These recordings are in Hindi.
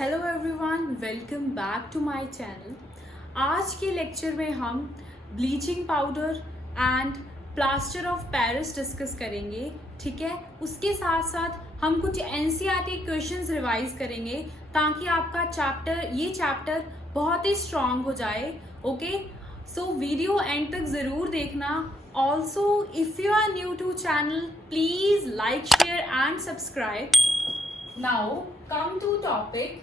Hello everyone, welcome back to my channel. आज के लेक्चर में हम bleaching powder and plaster of Paris discuss करेंगे। ठीक है, उसके साथ साथ हम कुछ एनसीईआरटी क्वेश्चंस रिवाइज करेंगे ताकि आपका ये चैप्टर बहुत ही स्ट्रांग हो जाए। ओके, सो वीडियो एंड तक ज़रूर देखना। Also if you are new to channel, please like, share and subscribe. Now come to topic.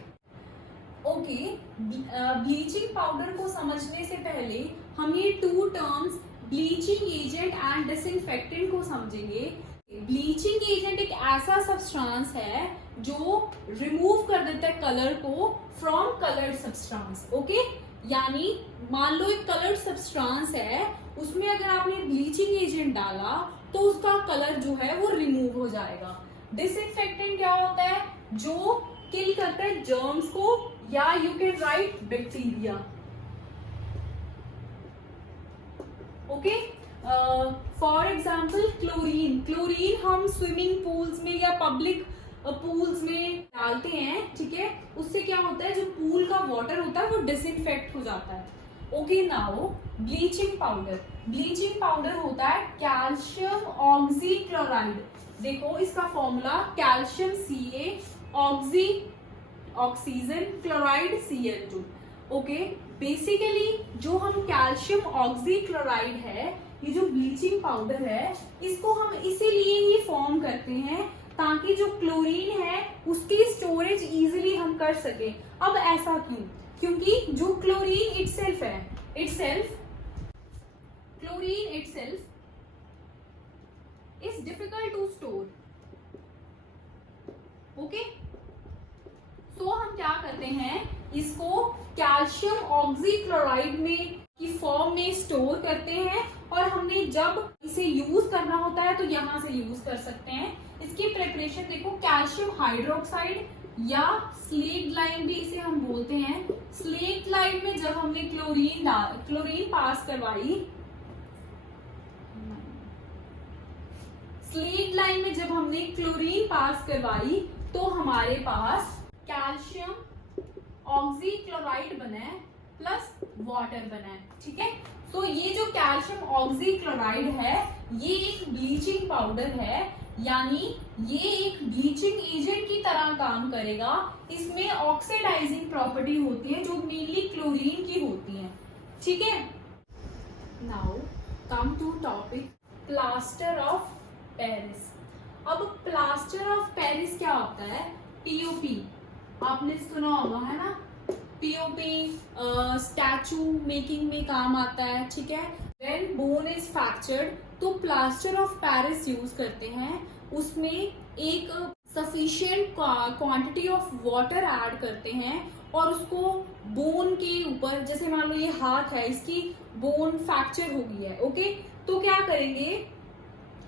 Okay, bleaching powder को समझने से पहले हम ये two terms bleaching agent and disinfectant को समझेंगे। ब्लीचिंग एजेंट एक ऐसा सब्सटेंस है जो रिमूव कर देता है कलर को फ्रॉम कलर्ड सब्सटेंस। ओके, यानी मान लो एक कलर्ड सब्सटेंस है, उसमें अगर आपने ब्लीचिंग एजेंट डाला तो उसका कलर जो है वो रिमूव हो जाएगा। डिसइंफेक्टेंट क्या होता है? जो किल करता है जर्म्स को, या you can write bacteria. Okay, for example chlorine हम स्विमिंग पूल्स में या पब्लिक पूल्स में डालते हैं। ठीक है, उससे क्या होता है, जो पूल का वाटर होता है वो डिसइंफेक्ट हो जाता है। ओके, नाउ ब्लीचिंग पाउडर होता है कैल्शियम ऑक्सीक्लोराइड। देखो इसका formula calcium Ca, oxygen chloride Cl2। Okay, basically जो हम कैल्शियम ऑक्सीक्लोराइड है, ये जो ब्लीचिंग पाउडर है, इसको हम इसीलिए ही फॉर्म करते हैं ताकि जो क्लोरीन है उसकी स्टोरेज इजीली हम कर सके। अब ऐसा क्यों? क्योंकि जो chlorine itself is difficult to store. Okay, तो हम क्या करते हैं, इसको कैल्शियम ऑक्सीक्लोराइड में की फॉर्म में स्टोर करते हैं, और हमने जब इसे यूज करना होता है तो यहाँ से यूज कर सकते हैं। इसकी प्रिपरेशन देखो, कैल्शियम हाइड्रोक्साइड या स्लेट लाइम भी इसे हम बोलते हैं। स्लेट लाइम में जब हमने क्लोरीन पास करवाई, स्लेट लाइन में जब हमने क्लोरीन पास करवाई तो हमारे पास कैल्शियम ऑक्सीक्लोराइड बना है प्लस वाटर बना है। ठीक है, तो ये जो कैल्शियम ऑक्सीक्लोराइड है ये एक ब्लीचिंग पाउडर है, यानी ये एक ब्लीचिंग एजेंट की तरह काम करेगा। इसमें ऑक्सीडाइजिंग प्रॉपर्टी होती है जो मेनली क्लोरीन की होती है। ठीक है, now come to topic plaster of Paris. अब प्लास्टर ऑफ पेरिस क्या होता है? पीओपी आपने सुना होगा, है ना? पीओपी स्टैचू मेकिंग में काम आता है। ठीक है, व्हेन बोन इज फ्रैक्चर्ड तो प्लास्टर ऑफ पेरिस यूज करते हैं। उसमें एक sufficient quantity of water add करते हैं और उसको बोन के ऊपर, जैसे मान लो ये हाथ है, इसकी बोन फ्रैक्चर हो गई है। ओके, तो क्या करेंगे,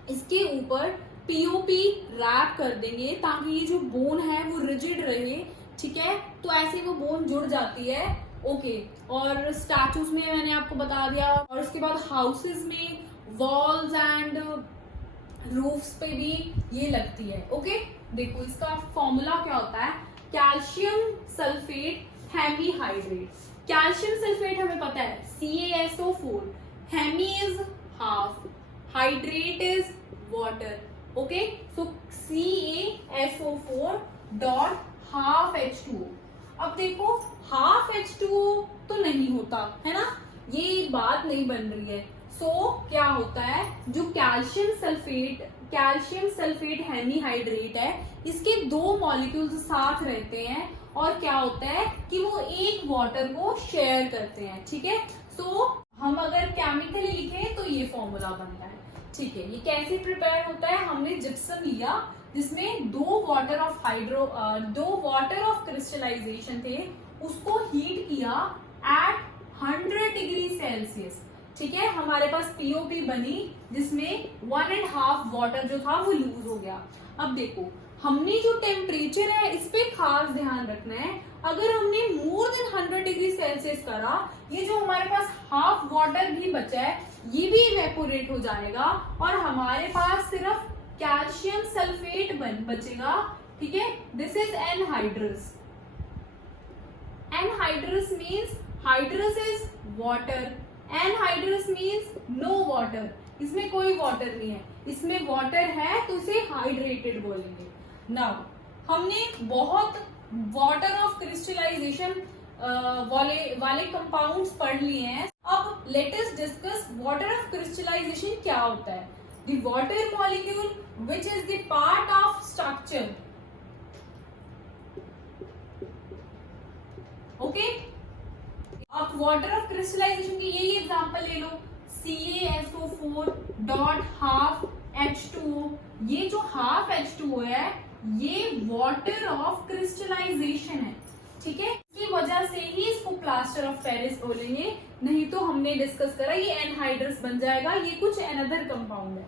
इसके ऊपर पीओपी रैप कर देंगे ताकि ये जो बोन है वो रिजिड रहे। ठीक है, तो ऐसे वो बोन जुड़ जाती है। ओके, और स्टैचूज में मैंने आपको बता दिया, और उसके बाद हाउसेस में वॉल्स एंड रूफ्स पे भी ये लगती है। ओके, देखो इसका फॉर्मूला क्या होता है, calcium sulphate hemihydrate. Calcium sulphate हमें पता है CaSO4, hemi is half, hydrate is water. Okay, so CaSO4 dot half H2O। अब देखो हाफ H2O तो नहीं होता है ना, ये बात नहीं बन रही है। सो क्या होता है, जो कैल्शियम सल्फेट हेमीहाइड्रेट है, इसके दो मॉलिक्यूल्स साथ रहते हैं और क्या होता है कि वो एक वाटर को शेयर करते हैं। ठीक है, सो हम अगर केमिकली लिखें तो ये फॉर्मूला बनता है। ठीक है, ये कैसे प्रिपेयर होता है, हमने जिप्सम लिया जिसमें दो वाटर ऑफ क्रिस्टलाइजेशन थे, उसको हीट किया एट 100 डिग्री सेल्सियस। ठीक है, हमारे पास पीओपी बनी जिसमें 1.5 वाटर जो था वो लूज हो गया। अब देखो हमने जो टेम्परेचर है इस पे खास ध्यान रखना है। अगर हमने मोर देन 100 डिग्री सेल्सियस करा, ये जो हमारे पास हाफ वाटर भी बचा है ये भी इवेपोरेट हो जाएगा और हमारे पास सिर्फ कैल्शियम सल्फेट बचेगा। ठीक है, this is anhydrous. Anhydrous means hydrous is water, anhydrous means no water. इसमें कोई वाटर नहीं है, इसमें वाटर है तो इसे हाइड्रेटेड बोलेंगे. नाउ हमने बहुत वाटर ऑफ क्रिस्टलाइजेशन वाले कंपाउंड्स पढ़ लिए हैं. अब let us discuss water of crystallisation क्या होता है. The water molecule which is the part of structure. Okay, अब वाटर ऑफ क्रिस्टलाइजेशन की यही एग्जांपल ले लो. CaSO4 dot half H2O. ये जो हाफ H2O है ये वाटर ऑफ क्रिस्टलाइजेशन है. ठीक है, इसकी वजह से ही इसको प्लास्टर ऑफ पेरिस बोलेंगे, नहीं तो हमने डिस्कस करा ये एनहाइड्रस बन जाएगा. ये कुछ अनदर कंपाउंड है.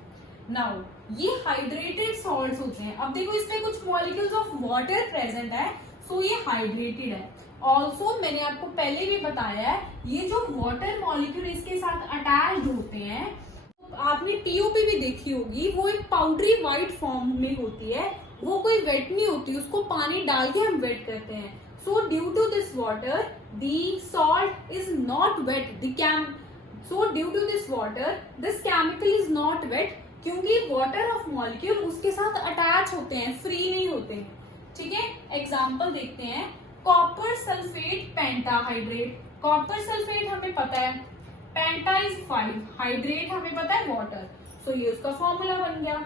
नाउ ये हाइड्रेटेड सॉल्ट्स होते हैं. अब देखो इसमें कुछ मॉलिक्यूल्स ऑफ वाटर प्रेजेंट है, सो ये हाइड्रेटेड है. ऑल्सो मैंने आपको पहले भी बताया है ये जो वाटर मॉलिक्यूल इसके साथ अटैच्ड होते हैं, आपने पीओपी भी देखी होगी, वो एक पाउडरी व्हाइट फॉर्म में होती है, वो कोई वेट नहीं होती, उसको पानी डाल के हम वेट करते हैं. So due to this water the salt is not wet. So due to this water this chemical is not wet, क्योंकि वाटर ऑफ मॉलिक्यूल उसके साथ अटैच होते हैं, फ्री नहीं होते हैं. ठीक है, एग्जाम्पल देखते हैं. Copper sulphate pentahydrate. Copper sulphate हमें पता है, पेंटा इज 5, हाइड्रेट हमें पता है वाटर, सो ये उसका फॉर्मूला बन गया.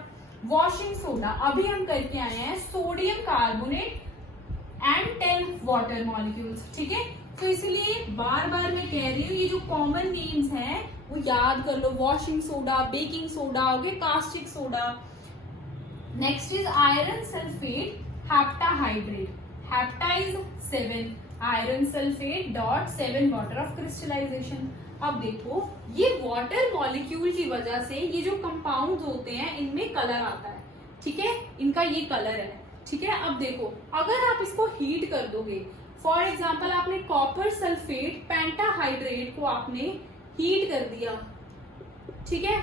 वॉशिंग सोडा अभी हम करके आए हैं, sodium carbonate and 10 water molecules. ठीक है, तो इसलिए बार बार मैं कह रही हूँ ये जो कॉमन नेम्स हैं वो याद कर लो. वॉशिंग सोडा, बेकिंग सोडा हो गया, caustic soda. Next is iron sulphate heptahydrate. Hepta is 7, iron sulphate dot 7 water of crystallisation. अब देखो ये वाटर मॉलिक्यूल की वजह से ये जो कंपाउंड्स होते हैं इनमें कलर आता है. ठीक है, इनका ये कलर है. ठीक है, अब देखो अगर आप इसको हीट कर दोगे, फॉर एग्जाम्पल आपने कॉपर सल्फेट पेंटाहाइड्रेट को आपने हीट कर दिया, ठीक है,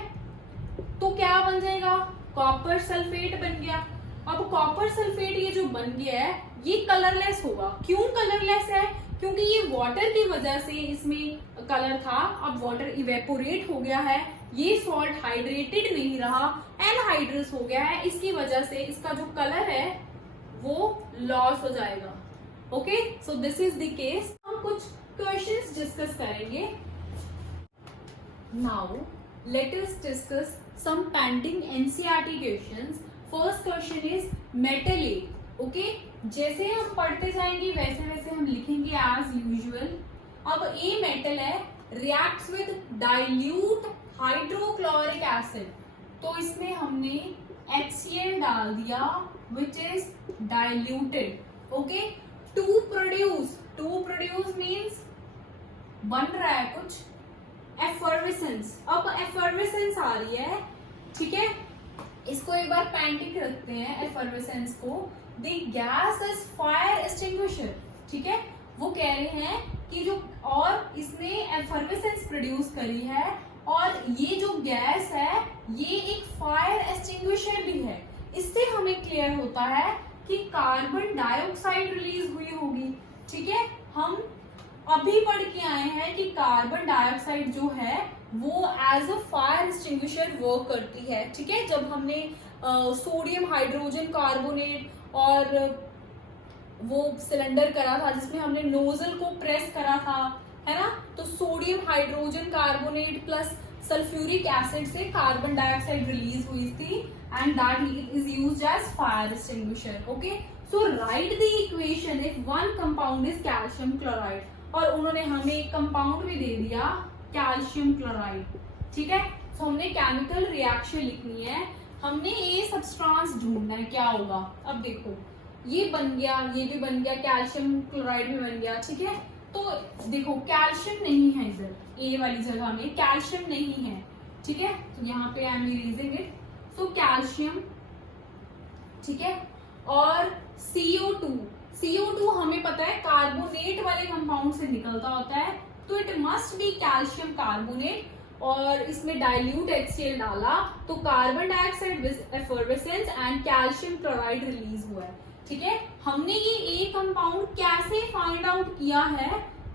तो क्या बन जाएगा, कॉपर सल्फेट बन गया. अब कॉपर सल्फेट ये जो बन गया है ये कलरलेस होगा. क्यों कलरलेस है, क्योंकि ये वाटर की वजह से इसमें कलर था, अब वाटर इवेपोरेट हो गया है, ये सॉल्ट हाइड्रेटेड नहीं रहा, एनहाइड्रस हो गया है, इसकी वजह से इसका जो कलर है वो लॉस हो जाएगा. Okay, so this is the case. हम कुछ क्वेश्चंस डिस्कस करेंगे. Now let us discuss some pending NCERT questions. First question is metal A. Okay, जैसे हम पढ़ते जाएंगे वैसे वैसे हम लिखेंगे एज यूजुअल. अब ए मेटल है, reacts with dilute hydrochloric acid, तो इसमें हमने HCl डाल दिया which is diluted. Okay, to produce means बन रहा है कुछ, एफर्वेसेंस. अब एफर्वेसेंस आ रही है. ठीक है, इसको एक बार पेंटिंग रखते हैं एफर्वेसेंस को. The gas is fire extinguisher. ठीक है, वो कह रहे हैं कि जो और इसने एफर्वेसेंस प्रोड्यूस करी है और ये जो गैस है ये एक फायर एक्सटिंग्विशर भी है. इससे हमें क्लियर होता है कि कार्बन डाइऑक्साइड रिलीज हुई होगी. ठीक है, हम अभी पढ़ के आए हैं कि कार्बन डाइऑक्साइड जो है वो as a fire extinguisher work करती है. ठीक है, जब हमने सोडियम हाइड्रोजन कार्बोनेट और वो सिलेंडर करा था जिसमें हमने नोजल को प्रेस करा था, है ना, तो sodium hydrogen carbonate plus sulphuric acid से कार्बन डाइऑक्साइड रिलीज हुई थी and that is used as fire extinguisher. Okay, so write the equation if one compound is calcium chloride. और उन्होंने हमें एक कंपाउंड भी दे दिया कैल्शियम क्लोराइड. ठीक है, तो हमने केमिकल रिएक्शन लिखनी है, हमने ये सबस्टेंस ढूंढना है क्या होगा. अब देखो ये बन गया, ये भी बन गया, कैल्शियम क्लोराइड भी बन गया. ठीक है, तो देखो कैल्शियम नहीं है, इधर ए वाली जगह में कैल्शियम नहीं है. ठीक है, तो यहाँ पे I am erasing it. So calcium, ठीक है, और CO2 हमें पता है कार्बोनेट वाले कंपाउंड से निकलता होता है, तो it must be calcium carbonate. और इसमें डाइल्यूट HCl डाला तो carbon dioxide with effervescence and calcium chloride release हुआ है. ठीक है, हमने ये ए कंपाउंड कैसे फाइंड आउट किया है,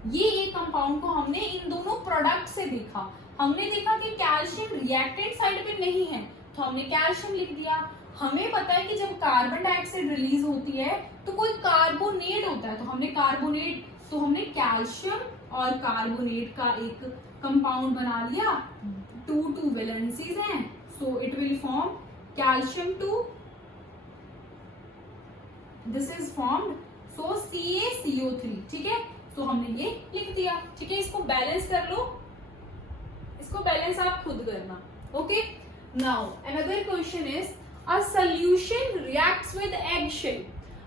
ये ए कंपाउंड को हमने इन दोनों प्रोडक्ट से देखा। हमने देखा कि कैल्शियम रिएक्टेंट साइड पे नहीं है तो हमने कैल्शियम लिख दिया। हमें पता है कि जब कार्बन डाइऑक्साइड रिलीज होती है तो कोई कार्बोनेट होता है, तो हमने कार्बोनेट, तो हमने कैल्शियम और कार्बोनेट का एक कंपाउंड बना लिया। 2 वैलेंसीज हैं, so it will form calcium 2, this is formed, so CaCO3, ठीक है। तो हमने ये लिख दिया, ठीक है। इसको बैलेंस कर लो, इसको बैलेंस आप खुद करना, okay. Now another question is a solution reacts with eggshell.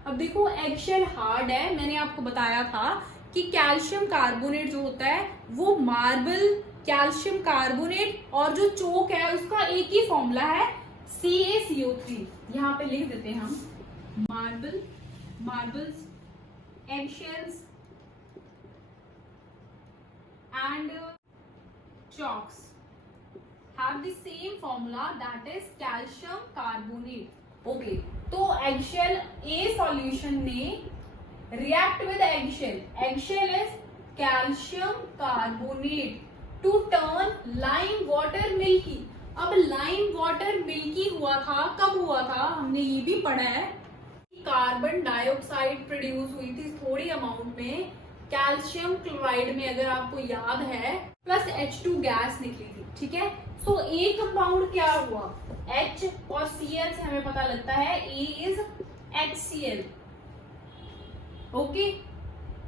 अब देखो एगशेल हार्ड है, मैंने आपको बताया था कि कैल्शियम कार्बोनेट जो होता है वो मार्बल कैल्शियम कार्बोनेट और जो चोक है उसका एक ही फॉर्मूला है CaCO3। यहाँ पे लिख देते हैं हम marbles eggshells and chalks have the same formula, that is calcium carbonate. Okay, तो eggshell A solution ने react with eggshell is calcium carbonate to turn lime water milky। अब lime water milky हुआ था, कब हुआ था हमने ये भी पढ़ा है, कार्बन डाइऑक्साइड प्रोड्यूस हुई थी थोड़ी अमाउंट में कैल्शियम क्लोराइड में, अगर आपको याद है, प्लस H2 गैस निकली थी, ठीक है। सो ए कंपाउंड क्या हुआ, H और Cl से हमें पता लगता है A इज HCl, ओके।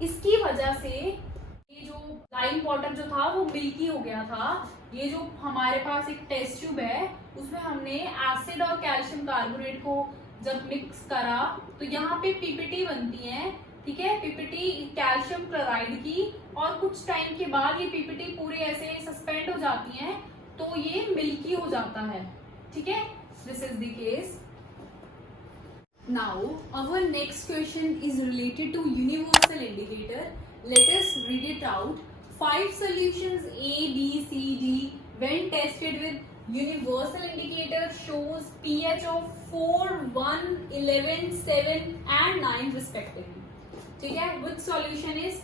इसकी वजह से ये जो लाइम वाटर जो था वो मिल्की हो गया था। ये जो हमारे पास एक टेस्ट ट्यूब है उसमें हमने एसिड और कैल्शियम कार्बोनेट को जब मिक्स करा तो यहाँ पे पीपीटी बनती है, ठीक है, पीपीटी कैल्शियम क्लोराइड की, और कुछ टाइम के बाद ये पीपीटी पूरी ऐसे सस्पेंड हो जाती हैं तो ये मिल्की हो जाता है, ठीक है। This is the case. Now our next question is related to universal indicator. Let us read it out. 5 solutions A, B, C, D when tested with universal indicator shows pH of 4, 1, 11, 7 and 9 respectively, ठीक है। Which solution is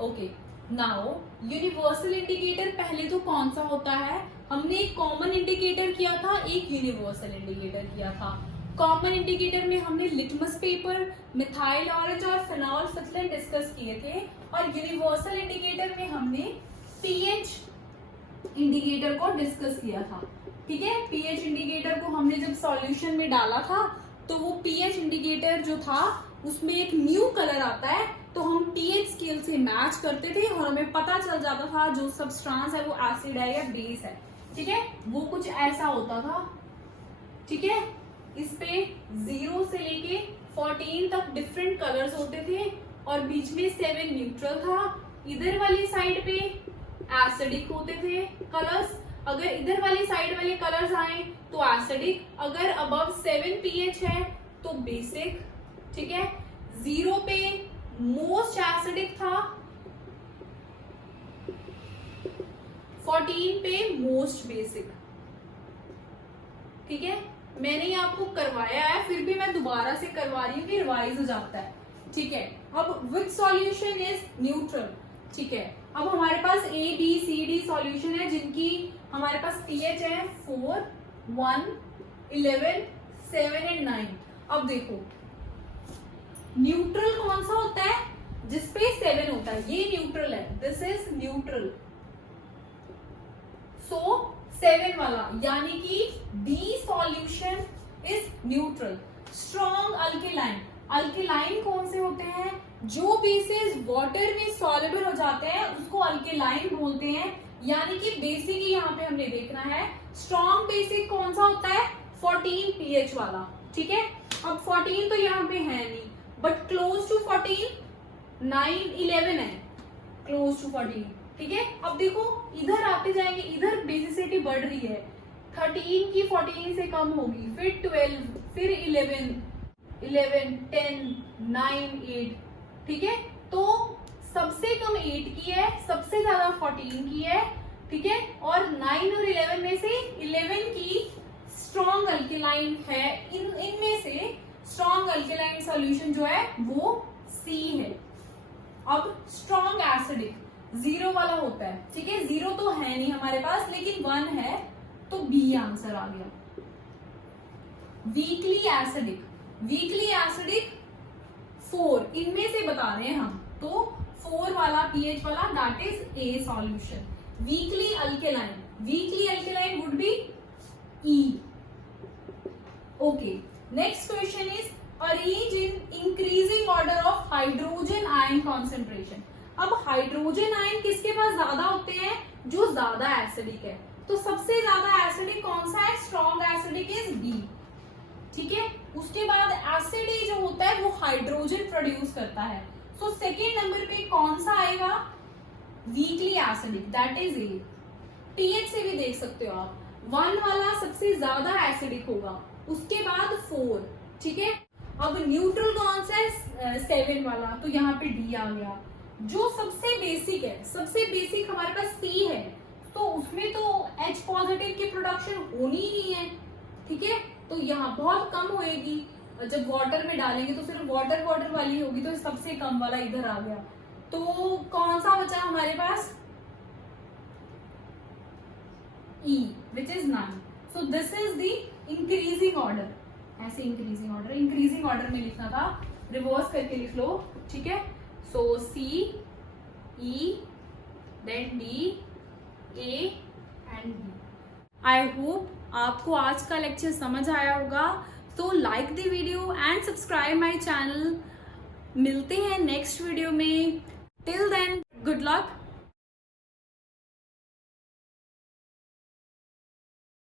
okay. Now universal indicator पहले तो कौन सा होता है, हमने एक कॉमन इंडिकेटर किया था, एक यूनिवर्सल इंडिकेटर किया था। कॉमन इंडिकेटर में हमने लिटमस पेपर, मिथाइल ऑरेंज और फिनॉल फिथलन डिस्कस किए थे, और यूनिवर्सल इंडिकेटर में हमने पीएच इंडिकेटर को डिस्कस किया था, ठीक है। पीएच इंडिकेटर को हमने जब सॉल्यूशन में डाला था तो वो पीएच इंडिकेटर जो था उसमें एक न्यू कलर आता है, तो हम पीएच स्केल से मैच करते थे और हमें पता चल जाता था जो सब्सटेंस है वो एसिड है या बेस है, ठीक है। वो कुछ ऐसा होता था, ठीक है। इस पे 0 से लेके 14 तक डिफरेंट कलर्स होते थे और बीच में 7 न्यूट्रल था। इधर वाली साइड पे एसिडिक होते थे कलर्स, अगर इधर वाली साइड वाले कलर्स आए तो एसिडिक, अगर अबव 7 pH है तो बेसिक, ठीक है। 0 पे मोस्ट एसिडिक था, 14 पे मोस्ट बेसिक, ठीक है। मैंने ये आपको करवाया है, फिर भी मैं दोबारा से करवा रही हूँ कि रिवाइज हो जाता है, ठीक है। अब विच सॉल्यूशन इज न्यूट्रल, ठीक है। अब हमारे पास A, B, C, D solution है जिनकी हमारे पास pH है 4, 1, 11, 7 एंड 9। अब देखो न्यूट्रल कौन सा होता है, जिसपे 7 होता है, ये न्यूट्रल है, दिस इज न्यूट्रल। सो 7 वाला यानी कि B solution is neutral. Strong alkaline, alkaline कौन से होते हैं, जो बेसिस वाटर में सॉल्युबल हो जाते हैं उसको अल्केलाइन बोलते हैं, यानी कि बेसिक ही यहाँ पे हमने देखना है। स्ट्रॉन्ग बेसिक कौन सा होता है, 14 pH वाला, ठीक है। अब 14 तो यहाँ पे है नहीं, बट क्लोज टू 14 9, 11 है, क्लोज टू 14, ठीक है। अब देखो इधर आते जाएंगे, इधर बेसिसिटी बढ़ रही है, 13 की 14 से कम होगी, फिर 12, फिर 11, 10, 9, 8, ठीक है। तो सबसे कम 8 की है, सबसे ज्यादा 14 की है, ठीक है। और 9 और 11 में से 11 की स्ट्रॉन्ग अल्केलाइन है। इनमें से स्ट्रॉन्ग अल्केलाइन सॉल्यूशन जो है वो C है। अब स्ट्रॉन्ग एसिडिक 0 वाला होता है, ठीक है, 0 तो है नहीं हमारे पास लेकिन 1 है, तो B आंसर आ गया। वीकली एसिडिक 4, इनमें से बता रहे हैं हम, तो 4 वाला pH वाला that is A solution. Weekly alkaline would be E। Okay, next question is arrange in increasing order of hydrogen ion concentration. अब हाइड्रोजन आयन किसके पास ज्यादा होते हैं? जो ज्यादा एसिडिक है। तो सबसे ज्यादा एसिडिक कौन सा है? स्ट्रॉन्ग एसिडिक इज B, ठीक है। उसके बाद एसिड A जो होता है वो हाइड्रोजन प्रोड्यूस करता है। सो सेकेंड नंबर पे कौन सा आएगा? Weakly acidic that is A। pH से भी देख सकते हो आप, 1 वाला सबसे ज्यादा एसिडिक होगा, उसके बाद 4, ठीक है। अब न्यूट्रल कौन सा है? 7 वाला, तो यहाँ पे D आ गया। जो सबसे बेसिक है, सबसे बेसिक हमारे पास C है, तो उसमें तो H पॉजिटिव की प्रोडक्शन होनी ही नहीं है, ठीक है, तो यहाँ बहुत कम होएगी। जब वाटर में डालेंगे तो सिर्फ वाटर वाली होगी, तो सबसे कम वाला इधर आ गया। तो कौन सा बचा हमारे पास? E, which is 9. So this is the increasing order। ऐसे इंक्रीजिंग ऑर्डर में लिखना था, रिवर्स करके लिख लो, ठीक है। So C, E, then D, A and B। I hope आपको आज का लेक्चर समझ आया होगा। So like the video and subscribe my channel. मिलते हैं नेक्स्ट वीडियो में। Till then good luck.